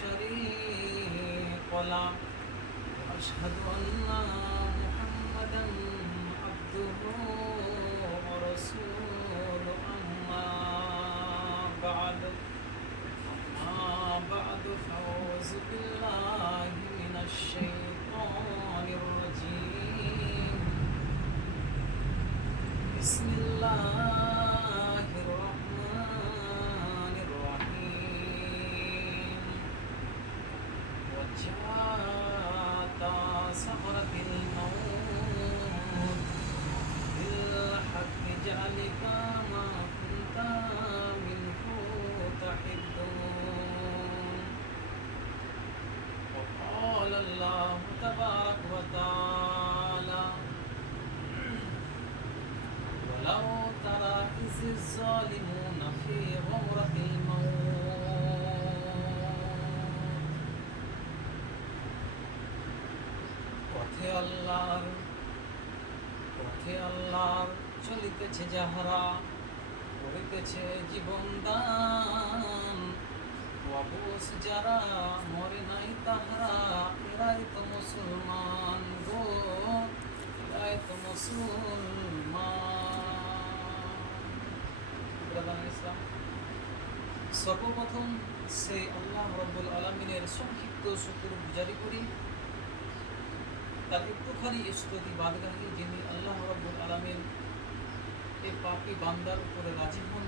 شريك له وأشهد أن محمدا عبده ورسوله أما بعد فأعوذ بالله من الشيطان الرجيم بسم الله الرحمن الرحيم وجاءت سكرة الموت بالحق ذلك ما كنت منه تحدون وقال الله تبارك وتعالى ولو ترى إذ الظالمون في غمرة الموت পথে আল্লাহর চলিতেছে যাহারা করিতেছে জীবন দান অবশ যারা মরে নাই তাহারা এরাই তো মুসলমান গো, এরাই তো মুসলমান। ইসলাম সর্বপ্রথম সেই আল্লাহ রাব্বুল আলামিনের সংক্ষিপ্ত শুকর গুজারি করি, তার একটুখানি স্তুতি বাদগাহি যিনি আল্লাহ রাব্বুল আলামিন এই পাপী বান্দার উপরে রাজি হন,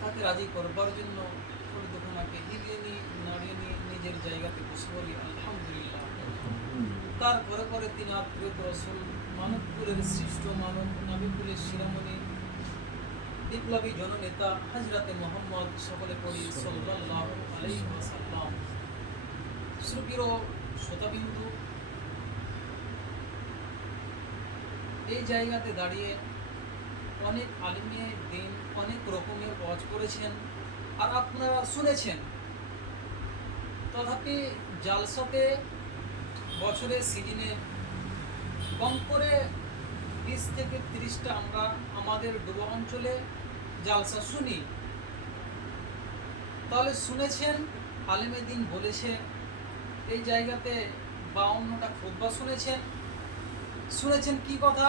তাকে রাজি করবার জন্য দুখানাকে হিলিয়ে নাড়িয়ে নিয়ে নিজের জায়গাতে বসে বলি আলহামদুলিল্লাহ। তারপরে পরে তিনি প্রিয় রসুল মানবকুলের শ্রেষ্ঠ মানব নবীকুলের শিরোমণি বিপ্লবী জননেতা হযরতে মুহাম্মদ সকলে পড়ি সাল্লাল্লাহু আলাইহি ওয়াসাল্লাম। সুপ্রিয় শ্রোতাবিন্দু, এই জায়গাতে দাঁড়িয়ে অনেক আলিমে দিন অনেক রকমের ওয়াজ করেছেন আর আপনারা শুনেছেন, তথাপি জালসাতে বছরের সিজনে কম করে 20 থেকে 30টা আমরা আমাদের ডুবা অঞ্চলে জালসা শুনি। তাহলে শুনেছেন আলিমে দিন বলেছে এই জায়গাতে 52টা খুতবা শুনেছেন কি কথা?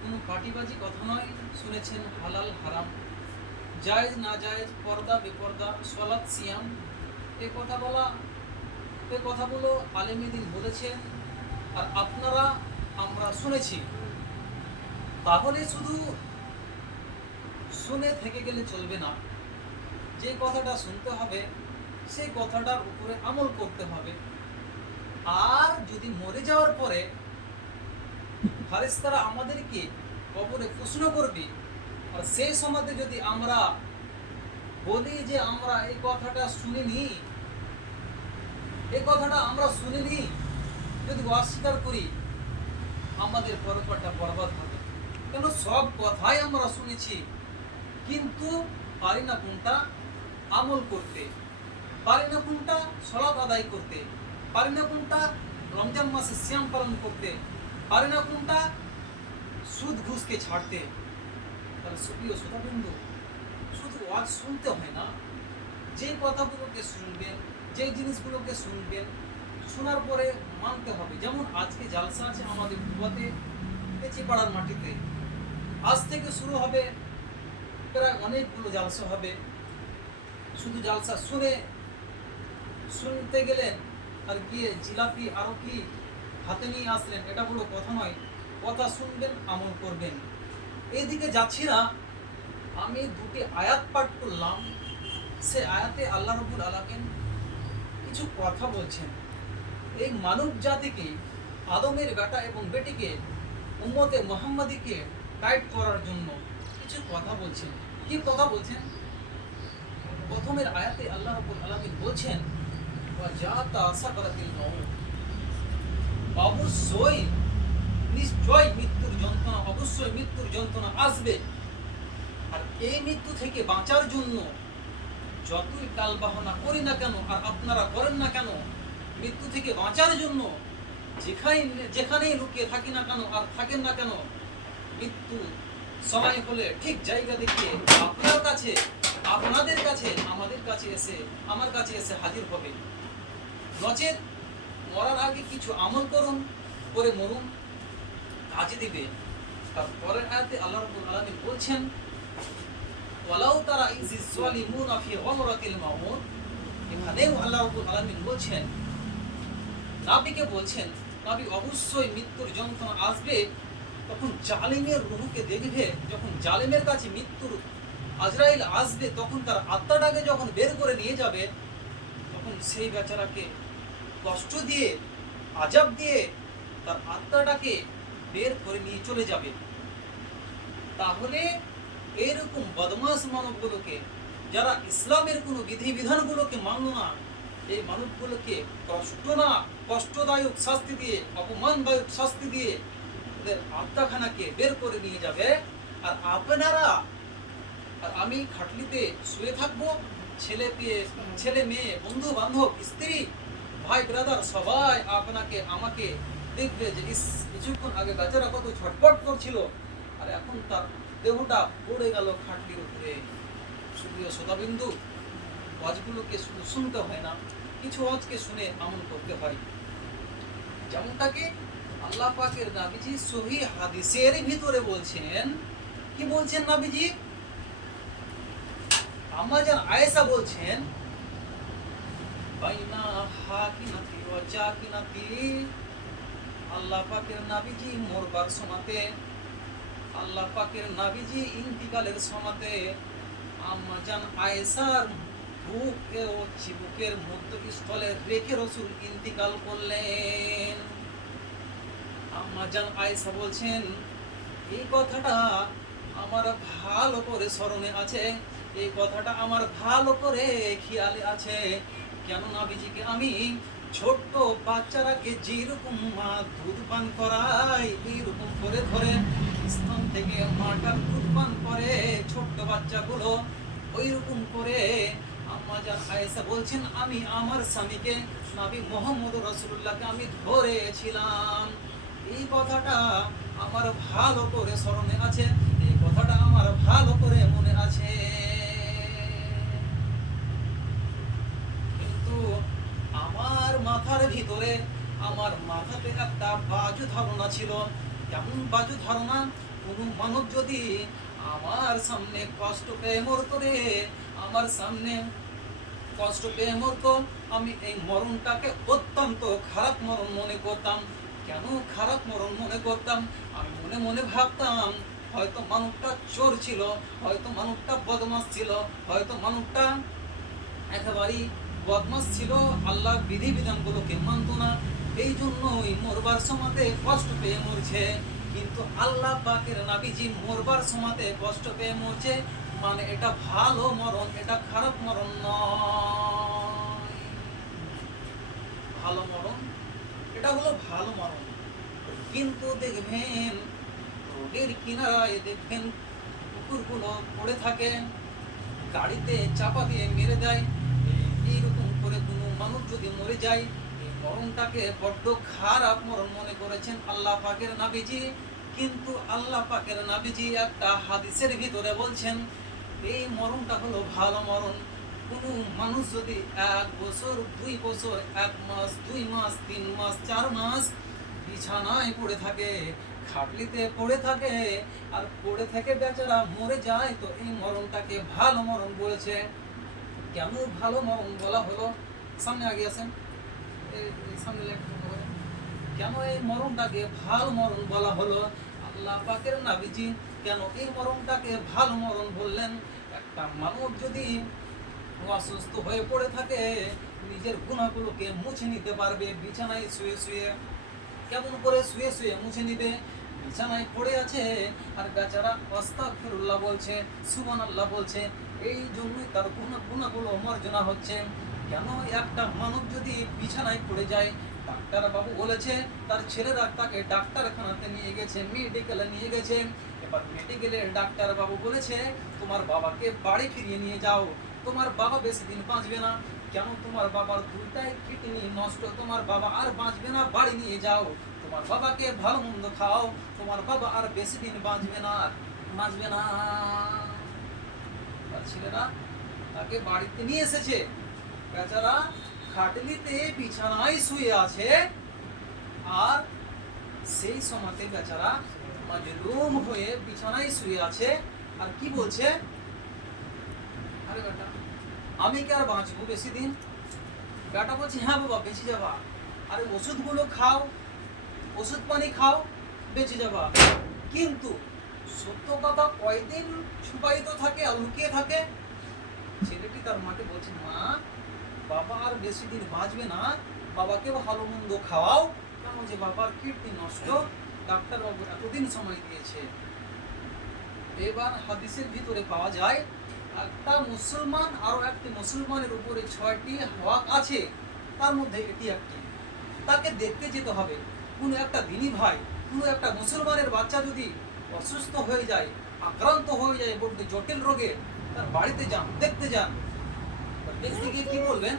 কোনো পাটিবাজি কথা নয়। শুনেছেন হালাল হারাম, জায়েজ না জায়েজ, পর্দা বেপর্দা, সালাত সিয়াম, এই কথাগুলো আলেমে দিন বলেছেন আর আপনারা আমরা শুনেছি। তাহলে শুধু শুনে থেকে গেলে চলবে না, যে কথাটা শুনতে হবে সেই কথাটার উপরে আমল করতে হবে। আর যদি মরে যাওয়ার পরে ফারেস্তারা আমাদেরকে কবরে প্রশ্ন করবে, আর সেই সময়তে যদি আমরা বলি যে আমরা এই কথাটা শুনিনি, যদি অস্বীকার করি, আমাদের পরকালটা বরবাদ হবে। কেন সব কথাই আমরা শুনেছি, কিন্তু পারি না কোনটা আমল করতে, পারি না কোনটা সালাত আদায় করতে, পারি না কোনটা রমজান মাসে সিয়াম পালন করতে, পারি না কোনটা সুদ ঘুষকে ছাড়তে। তাহলে সুপ্রিয় শ্রোতাবৃন্দ, শুধু ওয়াজ শুনতে হয় না, যে কথাগুলোকে শুনবেন, যে জিনিসগুলোকে শুনবেন, শোনার পরে মানতে হবে। যেমন আজকে জালসা আছে আমাদের ডুবাতে পেচিপাড়ার মাটিতে, আজ থেকে শুরু হবে, প্রায় অনেকগুলো জালসা হবে। শুধু জালসা শুনতে গেলেন আর গিয়ে জিলাপি আরো কি হাতে নিয়ে আসলেন, এটা বড় কথা নয়। কথা শুনবেন, আমল করবেন। এইদিকে যাচ্ছি না, আমি দুটি আয়াত পাঠ করলাম, সে আয়াতে আল্লাহ রাব্বুল আলামিন কিছু কথা বলছেন। এই মানব জাতিকে, আদমের বেটা এবং বেটিকে, উম্মতে মুহাম্মাদিকে টাইট করার জন্য কিছু কথা বলছেন। কি কথা বলছেন? প্রথমের আয়াতে আল্লাহ রাব্বুল আলামিন বলছেন ওয়াজাতা সাকরাতিল মাউত, অবশ্যই নিশ্চয় মৃত্যুর যন্ত্রণা, অবশ্যই মৃত্যুর যন্ত্রণা আসবে। আর এই মৃত্যু থেকে বাঁচার জন্য যতই টাল বাহানা করি না কেন আর আপনারা করেন না কেন, মৃত্যু থেকে বাঁচার জন্য যেখানেই লুকিয়ে থাকি না কেন আর থাকেন না কেন, মৃত্যু সময় হলে ঠিক জায়গা দেখিয়ে আপনার কাছে আপনাদের কাছে আমাদের কাছে এসে আমার কাছে এসে হাজির হবে। নচেত মরার আগে কিছু আমল করুন, করে মরুন, কাজে দিবে। তারপরের আয়াতে আল্লাহ রাব্বুল আলামিন বলছেন, ওয়ালাউ তারা ইযিজ যালিমুনা ফি গামরাতিল মাউত। এখানেও আল্লাহ রাব্বুল আলামিন বলছেন, নবীকে বলছেন, নবী অবশ্যই মৃত্যুর যন্ত্রণা আসবে। তখন জালিমের রূহকে দেখবে, যখন জালিমের কাছে মৃত্যুর আজরাইল আসবে, তখন তার আত্মাটাকে যখন বের করে নিয়ে যাবে, তখন সেই বেচারাকে কষ্ট দিয়ে, আযাব দিয়ে তার আত্মাটাকে বের করে নিয়ে চলে যাবে। তাহলে এরকম বদমাস মানবগুলোকে, যারা ইসলামের কোনো বিধিবিধানগুলোকে মানল না, এই মানবগুলোকে কষ্টদায়ক শাস্তি দিয়ে, অপমানদায়ক শাস্তি দিয়ে ওদের আত্মাখানাকে বের করে নিয়ে যাবে। আর আপনারা আর আমি খাটলিতে শুয়ে থাকবো, ছেলে মেয়ে, বন্ধু বান্ধব, স্ত্রী, ভাই ব্রাদার সবাই আপনাকে আমাকে দেখবে যে কিছুক্ষণ আগে বেচারা কত ছটপট করছিল, আর এখন তার দেহটা পড়ে গেল খাটলির উপরে। সুপ্রিয় শ্রোতাবিন্দু, ওয়াজগুলোকে শুধু শুনতে হয় না, কিছু ওয়াজকে শুনে আমল করতে হয়। যেমনটাকে আল্লাহ পাকের নবীজি সহিহ হাদিসের ভিতরে বলছেন, কি বলছেন নবীজি? আম্মা জান আয়েশা বলছেন, বাইনা হাকিনাতি ওয়া জাকিনাতি, আল্লাহ পাকের নবীজি মরবার সময়তে, আল্লাহ পাকের নবীজি ইন্তিকালের সময়তে আম্মা জান আয়েশার বুকে ও চিবুকের মধ্যস্থলে রেখে রাসূল ইন্তিকাল করলেন। আম্মা জান আয়েশা বলছেন, এই কথাটা আমার ভালো করে স্মরণে আছে, এই কথাটা আমার ভালো করে খেয়ালে আছে। কেন নবীজিকে আমি ছোট্ট বাচ্চারাকে যেরকম মা দুধ পান করায়, এইরকম করে ধরে স্তন থেকে মাটার দুধ পান করে ছোট্ট বাচ্চাগুলো, ওইরকম করে আম্মা জান আয়েশা বলছেন, আমি আমার স্বামীকে নবী মুহাম্মদ রাসূলুল্লাহকে আমি ধরেছিলাম। এই কথাটা আমার ভালো করে স্মরণে আছে, এই কথাটা আমার ভালো করে মনে আছে। কিন্তু আমার মাথার ভিতরে, আমার মাথাতে একটা বাজু ধারণা ছিল। কেমন বাজু ধারণা? কোনো মানব যদি আমার সামনে কষ্ট পেয়ে মরতো রে, আমার সামনে কষ্ট পেয়ে মরতো, আমি এই মরণটাকে অত্যন্ত খারাপ মরণ মনে করতাম। কেন খারাপ মরণ মনে করতাম? আমি মনে মনে ভাবতাম, হয়তো মানুষটা চোর ছিল, হয়তো মানুষটা বদমাশ ছিল, হয়তো মানুষটা একেবারেই বদমাশ ছিল, আল্লাহর বিধিবিধানগুলোকে মানত না, এই জন্যই মরবার সময়তে কষ্ট পেয়ে মরছে। কিন্তু আল্লাহ পাকের নবীজি মরবার সময়তে কষ্ট পেয়ে মরছে, মানে এটা ভালো মরণ, এটা খারাপ মরণ নয়। ভালো মরণ, এটা হলো ভালো মরণ। কিন্তু দেখবেন রোডের কিনারায় দেখবেন কুকুরগুলো পড়ে থাকে, গাড়িতে চাপা দিয়ে মেরে দেয়। এইরকম করে কোনো মানুষ যদি মরে যায়, এই মরণটাকে বড্ড খারাপ মরণ মনে করেছেন আল্লাহ পাকের নবীজি। কিন্তু আল্লাহ পাকের নবীজি একটা হাদিসের ভিতরে বলছেন, এই মরণটা হলো ভালো মরণ। কোনো মানুষ যদি 1 বছর, 2 বছর, 1 মাস, 2 মাস, 3 মাস, 4 মাস বিছানায় পড়ে থাকে, খাটলিতে পড়ে থাকে, আর পড়ে থেকে বেচারা মরে যায়, তো এই মরণটাকে ভালো মরণ বলেছে। কেন ভালো মরণ বলা হলো? সামনে আগে আসেন, সামনে কেন এই মরণটাকে ভালো মরণ বলা হলো? আল্লাহ পাকের নবীজি কেন এই মরণটাকে ভালো মরণ বললেন? একটা মানুষ যদি অসুস্থ হয়ে পড়ে থাকে, নিজের গুনাহগুলোকে মুছে নিতে পারবে বিছানায় শুয়ে শুয়ে। কেমন করে শুয়ে শুয়ে মুছে নিবে? বিছানায় পড়ে আছে আর বেচারা আস্তাগফিরুল্লাহ বলছে, সুবহানাল্লাহ বলছে, এই জন্যই তার গুনাহগুলো মার্জনা হচ্ছে। কেন একটা মানব যদি বিছানায় পড়ে যায়, ডাক্তার বাবু বলেছে, তার ছেলেরা তাকে ডাক্তারখানাতে নিয়ে গেছে, মেডিকেলে নিয়ে গেছে, এবার মেডিকেলে ডাক্তার বাবু বলেছে, তোমার বাবাকে বাড়ি ফিরিয়ে নিয়ে যাও, তোমার বাবা বেশি দিন বাঁচবে না। কেন? তোমার বাবার 2টাই কিডনি নষ্ট, তোমার বাবা আর বাঁচবে না, বাড়ি নিয়ে যাও, তোমার বাবাকে ভালো মন্দ খাও, তোমার বাবা আর বেশি দিন বাঁচবে না। ছেলেরা তাকে বাড়িতে নিয়ে এসেছে। বেচারা খাটলিতে বিছানায় শুয়ে আছে, আর সেই সময়তে বেচারা মাজলুম হয়ে বিছানায় শুয়ে আছে, আর কি বলছে, আরে বেটা আমি কি আর বাঁচবো বেশি দিন? বেটা বলছে হ্যাঁ বাবা বেঁচে যাবা, আরে ওষুধগুলো খাও, ওষুধ পানি খাও, বেঁচে যাবা। কিন্তু সত্য কথা কয়দিন ছুপায়িত থাকে আর লুকিয়ে থাকে। ছেলেটি তার মাকে বলছে, মা বাবা আর বেশি দিন বাঁচবে না, বাবাকে ভালো মন্দ খাওয়াও, কেন যে বাবার কিডনি নষ্ট, ডাক্তার বাবু এতদিন সময় দিয়েছে। এবার হাদিসের ভিতরে পাওয়া যায় একটা মুসলমান আরো একটি মুসলমানের উপরে 6টি হক আছে, তার মধ্যে এটি একটি। তাকে দেখতে যেতে হবে। কোনো একটা দিনী ভাই, কোনো একটা মুসলমানের বাচ্চা যদি অসুস্থ হয়ে যায়, আক্রান্ত হয়ে যায় বলতে জটিল রোগে, তার বাড়িতে যান, দেখতে যান। দেখতে গিয়ে কি বলবেন,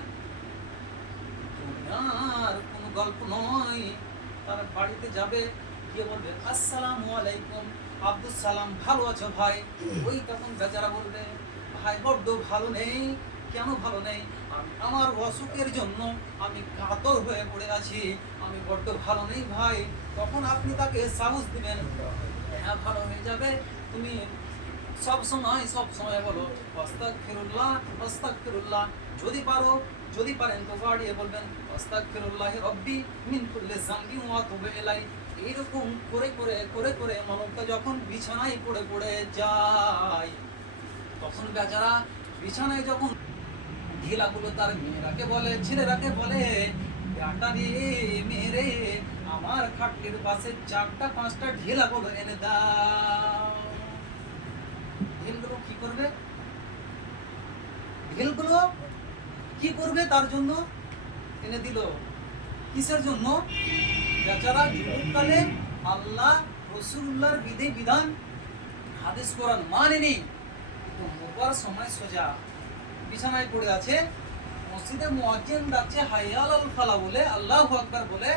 দুনিয়ার কোনো গল্প নয়। তার বাড়িতে যাবে, গিয়ে বলবে আসসালামু আলাইকুম আব্দুল সালাম, ভালো আছো ভাই? ওই তখন বেচারা বলবে, ভাই বড্ড ভালো নেই। কেন ভালো নেই? আমি আমার অসুখের জন্য আমি কাতর হয়ে পড়ে আছি, আমি বড্ড ভালো নেই ভাই। তখন আপনি তাকে সাহস দিবেন, হ্যাঁ ভালো হয়ে যাবে, তুমি সব সময় বলো আস্তাগফিরুল্লাহ আস্তাগফিরুল্লাহ। যদি পারো, যদি পারেন তো বাড়িয়ে বলবেন আস্তাগফিরুল্লাহ রব্বি মিন কুল্লি যামবি ওয়া আতুবু ইলাই। এইরকম করে করে করে করে মানবটা যখন বিছানায় পড়ে পড়ে যায়, তখন বেচারা বিছানায় যখন ঢিলাগুলো তার মেয়েরাকে বলে, ছেলেরাকে বলে, বেটা রে মেরে আমার খাটলির পাশে 4টা 5টা ঢিলাগুলো এনে দাও। ঢিলগুলো কি করবে? ঢিলগুলো কি করবে? তার জন্য এনে দিল। কিসের জন্য? বেচারা যুবককালে আল্লাহ রাসূলুল্লাহর বিধি বিধান হাদিস কোরআন মানেনি, তো মোবার সময় সোজা বিছানায় পড়ে আছে। মসজিদে মুয়াজ্জিন ডাকছে হাইয়া আলাল ফালাহ বলে, আল্লাহু আকবার বলে,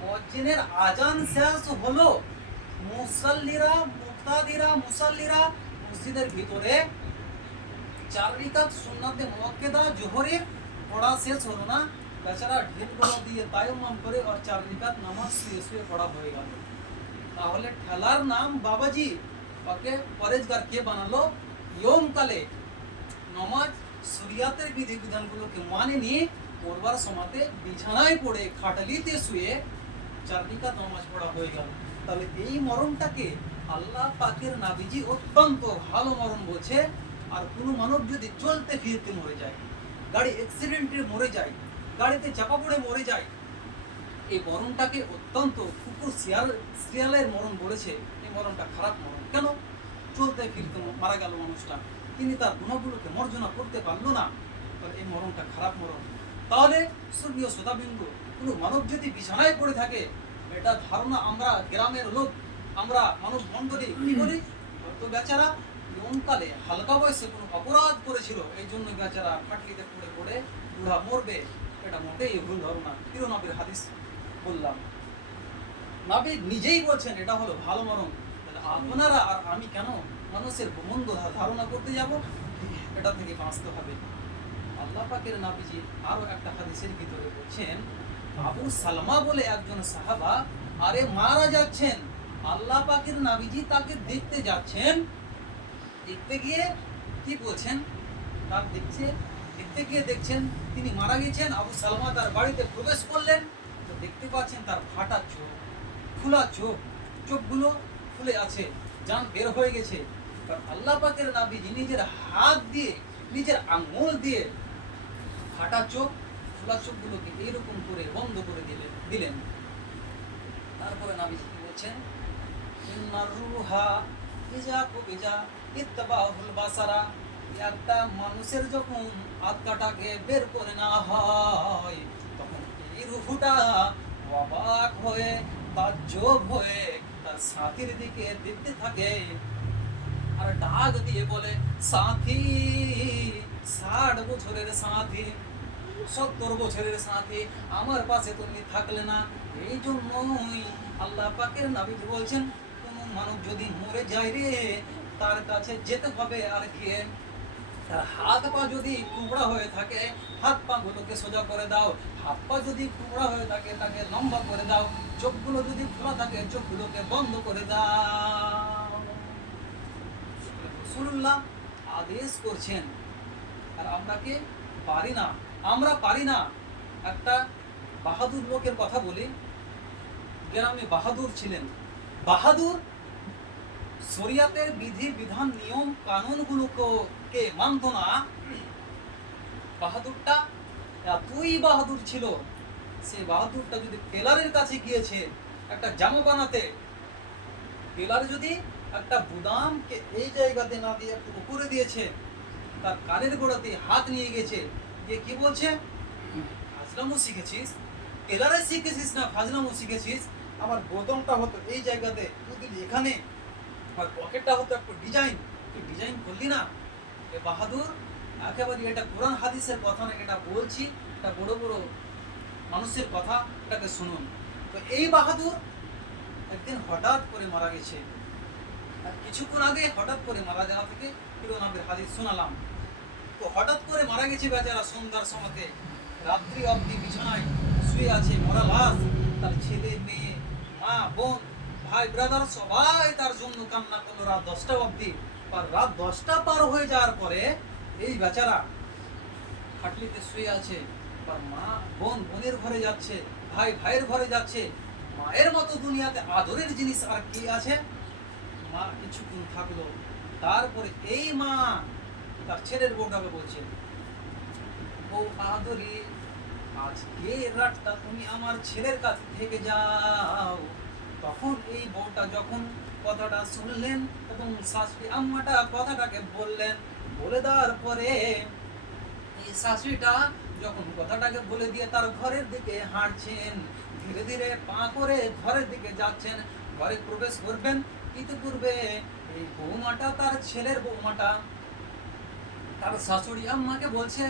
মুয়াজ্জিনের আজান শেষ হলো, মুসাল্লিরা মসজিদের ভিতরে 4 রাকাত সুন্নাতে মুআক্কাদা জোহরের পড়া শেষ হলো না, বেচারা ঢিলগুলো দিয়ে তায়াম্মুম করে আর 4 রাকাত নামাজ শুয়ে পড়া হয়ে গেল। তাহলে ঠেলার নাম বাবাজি, ওকে পরেজগার কে বানালো? ইয়মকালে নামাজ শরিয়াতের বিধি বিধানগুলোকে মানে নিয়ে পড়বার সময়তে বিছানায় পড়ে খাটলিতে শুয়ে 4 রাকাত নামাজ পড়া হয়ে গেল। তাহলে এই মরণটাকে আল্লাহ পাকের নবীজি অত্যন্ত ভালো মরণ বলছে। আর কোনো মানব যদি চলতে ফিরতে মরে যায়, গাড়ি অ্যাক্সিডেন্টে মরে যায়, গাড়িতে চাপা পড়ে মরে যায়, এই মরণটাকে অত্যন্ত কুকুর শিয়ালের মরণ বলেছে। এই মরণটা খারাপ মরণ। কেন? চলতে ফিরতে মারা গেল মানুষটা, তিনি তার গুণাগুলোকে মর্জনা করতে পারলো না, তাহলে এই মরণটা খারাপ মরণ। তাহলে স্বর্গীয় শ্রোতাবিন্দু, কোনো মানব যদি বিছানায় পড়ে থাকে, এটা ধারণা আমরা গ্রামের লোক, আমরা মানব মণ্ডলী কি বলি, তো বেচারা যৌনকালে হালকা বয়সে কোনো অপরাধ করেছিল, এই জন্য বেচারা খাটলিতে পড়ে পড়ে বুড়া মরবে। এটা মোটেই ভুল ধারণা। প্রিয় নবীর হাদিস বললাম, নবী নিজেই বলছেন এটা হলো ভালো মরণ। তাহলে আপনারা আর আমি কেন মানুষের মন্দ ধারণা করতে যাব? এটা থেকে বাঁচতে হবে। আল্লাহ পাকের নবীজি আরো একটা হাদিসের ভিতরে বলছেন, আবু সালমা বলে একজন সাহাবা আরে মারা যাচ্ছেন, আল্লাহ পাকের নবীজি তাকে দেখতে যাচ্ছেন। দেখতে গিয়ে কি বলছেন, তার দেখতে গিয়ে দেখছেন তিনি মারা গেছেন। আবু সালমা তার বাড়িতে প্রবেশ করলেন, তো দেখতে পাচ্ছেন তার ফাটা চোখ, খোলা চোখ, চোখগুলো খুলে আছে, জান বের হয়ে গেছে। আল্লাহ পাকের নবীজি নিজের হাত দিয়ে, নিজের আঙ্গুল দিয়ে ফাটা চোখ, খোলা চোখগুলোকে এইরকম করে বন্ধ করে দিলেন। তারপরে নবীজি কি বলছেন, ইন্নার রূহা ইজা কুবিজা ইত্তাবাহুল বাসারা। একটা মানুষের যখন আত্মাটাকে বের করে না হয়, তখন এই রূহটা অবাক হয়ে, তাজ্জব হয়ে তার সাথীর দিকে দেখতে থাকে, আর ডাক দিয়ে বলে, সাথী, 60 বছরের সাথী, 70 বছরের সাথী, আমার পাশে তুমি থাকলে না। এই জন্যই আল্লাহ পাকের নবী বলছেন, কোন মানব যদি মরে যায় রে, তার কাছে যেতে হবে আর গিয়ে তার হাত পা যদি কুঁকড়া হয়ে থাকে হাত পা গুলোকে সোজা করে দাও, হাত পা যদি কুঁকড়া হয়ে থাকে তাকে লম্বা করে দাও, চোখগুলো যদি খোলা থাকে চোখগুলোকে বন্ধ করে দাও। রাসূলুল্লাহ আদেশ করছেন, আর আমরা কি পারি না? আমরা পারি না। একটা বাহাদুর লোকের কথা বলি, গ্রামে বাহাদুর ছিলেন। বাহাদুর শরিয়াতের বিধি বিধান নিয়ম কানুনগুলোকে মানত না। বাহাদুরটা এতই বাহাদুর ছিল, সেই বাহাদুরটা যদি টেলারের কাছে গিয়েছে একটা জামা বানাতে, টেলার যদি একটা বুদামকে এই জায়গাতে না দিয়ে একটু উপরে দিয়েছে, তার কানের গোড়াতে হাত নিয়ে গেছে, যে কি বলছে, ফাজলামো শিখেছিস, টেলারে শিখেছিস না ফাজলামো শিখেছিস? আমার বোতামটা হতো এই জায়গাতে, তুই দিলি এখানে, আর পকেটটা হতো একটু ডিজাইন, তুই ডিজাইন করলি না। এ বাহাদুর একেবারে, এটা কোরআন হাদিসের কথা না, এটা বলছি, এটা বড় বড় মানুষের কথা, এটাকে শুনুন। তো এই বাহাদুর একদিন হঠাৎ করে মারা গেছে। আর কিছুক্ষণ আগে হঠাৎ করে মারা যাওয়া থেকে কিরোনাবের হাদিস শোনালাম। তো হঠাৎ করে মারা গেছে বেচারা, সন্ধ্যার সময়তে রাত্রি অবধি বিছানায় শুয়ে আছে, মরা লাশ। তার ছেলে মেয়ে মা বোন ভাই ব্রাদার সবাই তার জন্য কান্না করলো রাত 10টা অবধি। আর রাত 10টা পার হয়ে যাওয়ার পরে এই বেচারা খাটলিতে শুয়ে আছে, আর মা বোন বোনের ঘরে যাচ্ছে, ভাই ভাইয়ের ঘরে যাচ্ছে। মায়ের মতো দুনিয়াতে আদরের জিনিস আর কি আছে? মা কিছুক্ষণ থাকলো, তারপরে এই মা তার ছেলের বউটাকে বলছে, ও আদরি, আজকে রাতটা তুমি আমার ছেলের কাছে থেকে যাও। তখন এই বউটা যখন কথাটা শুনলেন এবং শাশুড়ি আম্মাটা কথাটাকে বললেন, বলে দেওয়ার পরে এই শাশুড়িটা যখন কথাটাকে বলে দিয়ে তার ঘরের দিকে হাঁটছেন, ধীরে ধীরে পা করে ঘরের দিকে যাচ্ছেন, ঘরে প্রবেশ করবেন, ইতিপূর্বে এই বৌমাটা, তার ছেলের বৌমাটা তার শাশুড়ি আম্মাকে বলছে,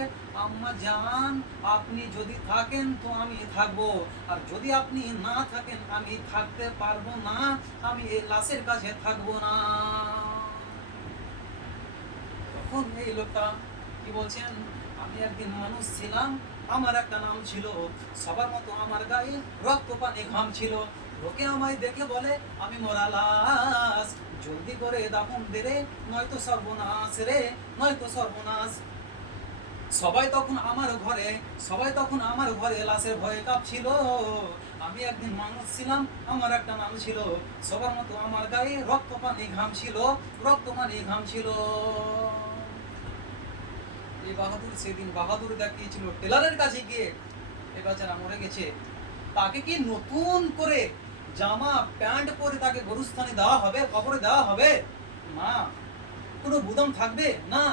আম্মা জান, আপনি যদি থাকেন তো আমি থাকবো, আর যদি আপনি না থাকেন আমি থাকতে পারবো না, আমি এই লাশের কাছে থাকবো না। তখন এই লোকটা কি বলছেন, আমি একদিন মানুষ ছিলাম, আমার একটা নাম ছিল, সবার মতো আমার গায়ে রক্ত পানি ঘাম ছিল, লোকে আমায় দেখে বলে আমি মরা লাশ, জলদি করে দাফন দে রে, নয়তো সর্বনাশ রে, নয়তো সর্বনাশ। সবাই তখন আমার ঘরে লাশের ভয়ে কাঁপছিল। আমি একদিন মানুষ ছিলাম, আমার একটা নাম ছিল, সবার মতো আমার গায়ে রক্ত পানি ঘাম ছিল, রক্ত পানি ঘাম ছিল। এই বাহাদুর সেদিন বাহাদুর দেখিয়েছিল টেলারের কাছে গিয়ে, এ বেচারা মরে গেছে, তাকে কি নতুন করে জামা প্যান্ট পরে তাকে গরুস্থানে দেওয়া হবে, কবরে দেওয়া হবে? না। কোনো বুদাম থাকবে না,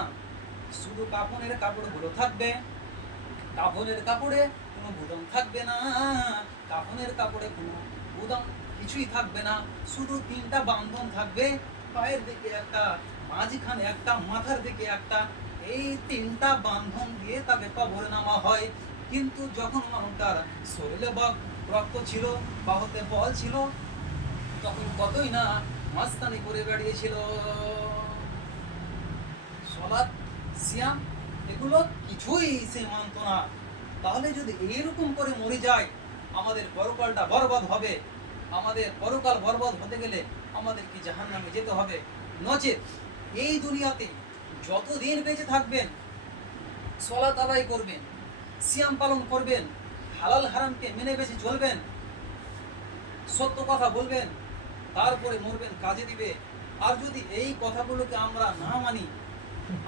শুধু কাফনের কাপড়গুলো থাকবে, কাফনের কাপড়ে কোনো বুদাম থাকবে না, কাফনের কাপড়ে কোনো বুদাম কিছুই থাকবে না, শুধু 3টা বান্ধন থাকবে, পায়ের দিকে একটা, মাঝখানে একটা, মাথার দিকে একটা, এই 3টা বান্ধন দিয়ে তাকে কবরে নামা হয়। কিন্তু যখন মানুষটার শরীরে রক্ত ছিল, বাহুতে বল ছিল, তখন কতই না মাস্তানি করে বেরিয়েছিল। সলাৎ সিয়াম এগুলো কিছুই সে মানত না। তাহলে যদি এরকম করে মরে যায়, আমাদের পরকালটা বরবাদ হবে। আমাদের পরকাল বরবাদ হতে গেলে আমাদের কি জাহান্নামে যেতে হবে। নচেত এই দুনিয়াতে যতদিন বেঁচে থাকবেন, সলাত আদায় করবেন, সিয়াম পালন করবেন, হালাল হারামকে মেনে বেঁচে চলবেন, সত্য কথা বলবেন, তারপরে মরবেন, কাজে দিবে। আর যদি এই কথাগুলোকে আমরা না মানি,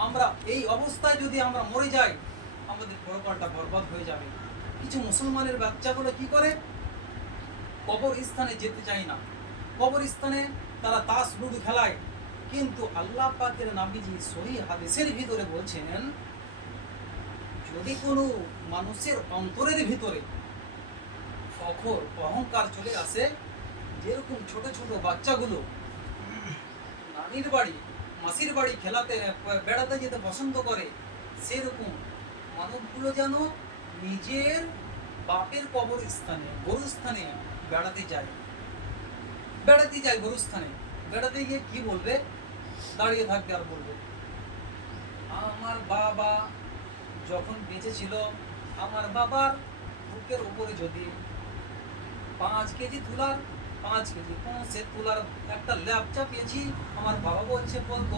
আমরা এই অবস্থায় যদি আমরা মরে যাই, আমাদের পরকালটা বরবাদ হয়ে যাবে। কিছু মুসলমানের বাচ্চাগুলো কি করে, কবরস্থানে যেতে চায় না, কবরস্থানে তারা তাস লুডু খেলায়। কিন্তু আল্লাহ পাকের নবীজি সহিহ হাদিসের ভিতরে বলছেন, যদি কোনো মানুষের অন্তরের ভিতরে ফখর অহংকার চলে আসে, যেরকম ছোট ছোট বাচ্চাগুলো নানির বাড়ি মাসির বাড়ি খেলাতে বেড়াতে যেতে পছন্দ করে, সেরকম মানবগুলো যেন নিজের বাপের কবরস্থানে, গরুস্থানে বেড়াতে যায়, গরুস্থানে বেড়াতে গিয়ে কি বলবে, দাঁড়িয়ে থাকবে আর বলবে, আমার বাবা যখন বেঁচে ছিল, আমার বাবার বুকের উপরে যদি 5 কেজি তুলার 5 কেজি পৌঁছে তুলার একটা ল্যাব চাপিয়েছি, আমার বাবা বলতো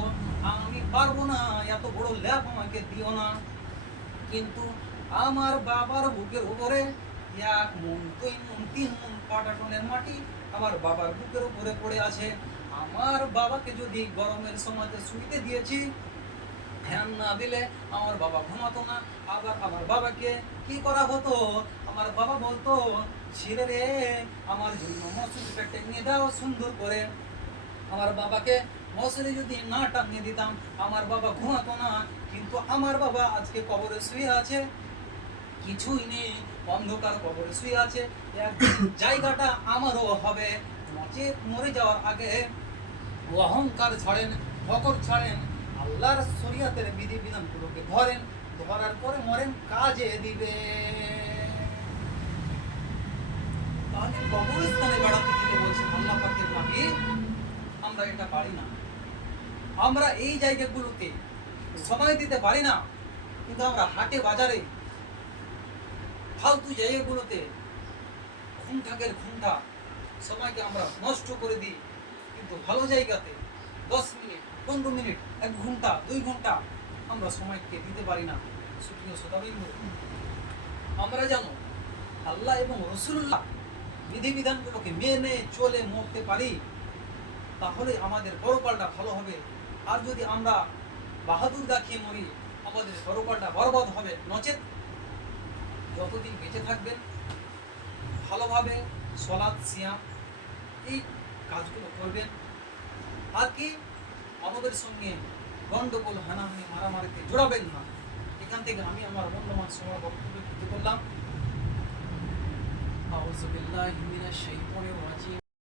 আমি পারবো না, এত বড় ল্যাব আমাকে দিও না। কিন্তু আমার বাবার বুকের উপরে 1 মণ 2 মণ 3 মণ পাটাটনের মাটি আমার বাবার বুকের উপরে পড়ে আছে। আমার বাবাকে যদি গরমের সময়তে শুইতে দিয়েছি, ফ্যান না দিলে আমার বাবা ঘুমাতো না। আবার আমার বাবাকে কি করা হতো, আমার বাবা বলতো ছেলে রে আমার জন্য মশারিটা টেনে দাও সুন্দর করে। আমার বাবাকে মশারি যদি না টাঙিয়ে দিতাম, আমার বাবা ঘুমাতো না। কিন্তু আমার বাবা আজকে কবরে শুয়ে আছে, কিছুই নেই, অন্ধকার কবরে শুয়ে আছে। একদিন জায়গাটা আমারও হবে, নচেত মরে যাওয়ার আগে অহংকার ছাড়েন, ফকর ছাড়েন, আল্লাহর শরিয়াতের বিধি বিধানগুলোকে ধরেন, ধরার পরে মরেন কাজে দিবে। তাহলে কবরস্থানে বেড়াতে যেতে বলছে আল্লাহ পাকের নবী, আমরা এটা পারি না। আমরা এই জায়গাগুলোতে সময় দিতে পারি না, কিন্তু আমরা হাটে বাজারে ফালতু জায়গাগুলোতে ঘুমঠাকের ঘুমটা সময়কে আমরা নষ্ট করে দিই। কিন্তু ভালো জায়গাতে 10 মিনিট 15 মিনিট 1 ঘন্টা 2 ঘন্টা আমরা সময়কে দিতে পারি না। সুপ্রিয় শ্রোতাবৃন্দ, আমরা জানো আল্লাহ এবং রসুল্লাহ বিধিবিধানগুলোকে মেনে চলে মরতে পারি, তাহলে আমাদের পরকালটা ভালো হবে। আর যদি আমরা বাহাদুর দেখিয়ে মরি, আমাদের পরকালটা বরবাদ হবে। নচেত যতদিন বেঁচে থাকবেন ভালোভাবে সলাৎ সিয়াম এই কাজগুলো করবেন। আর কি আমাদের সঙ্গে গন্ডগোল হানাহানি মারামারিতে জড়াবেন না। এখান থেকে আমি আমার মূল্যবান সময় বক্তব্য করলাম। আউযু বিল্লাহি মিনাশ শাইতানির রাজিম।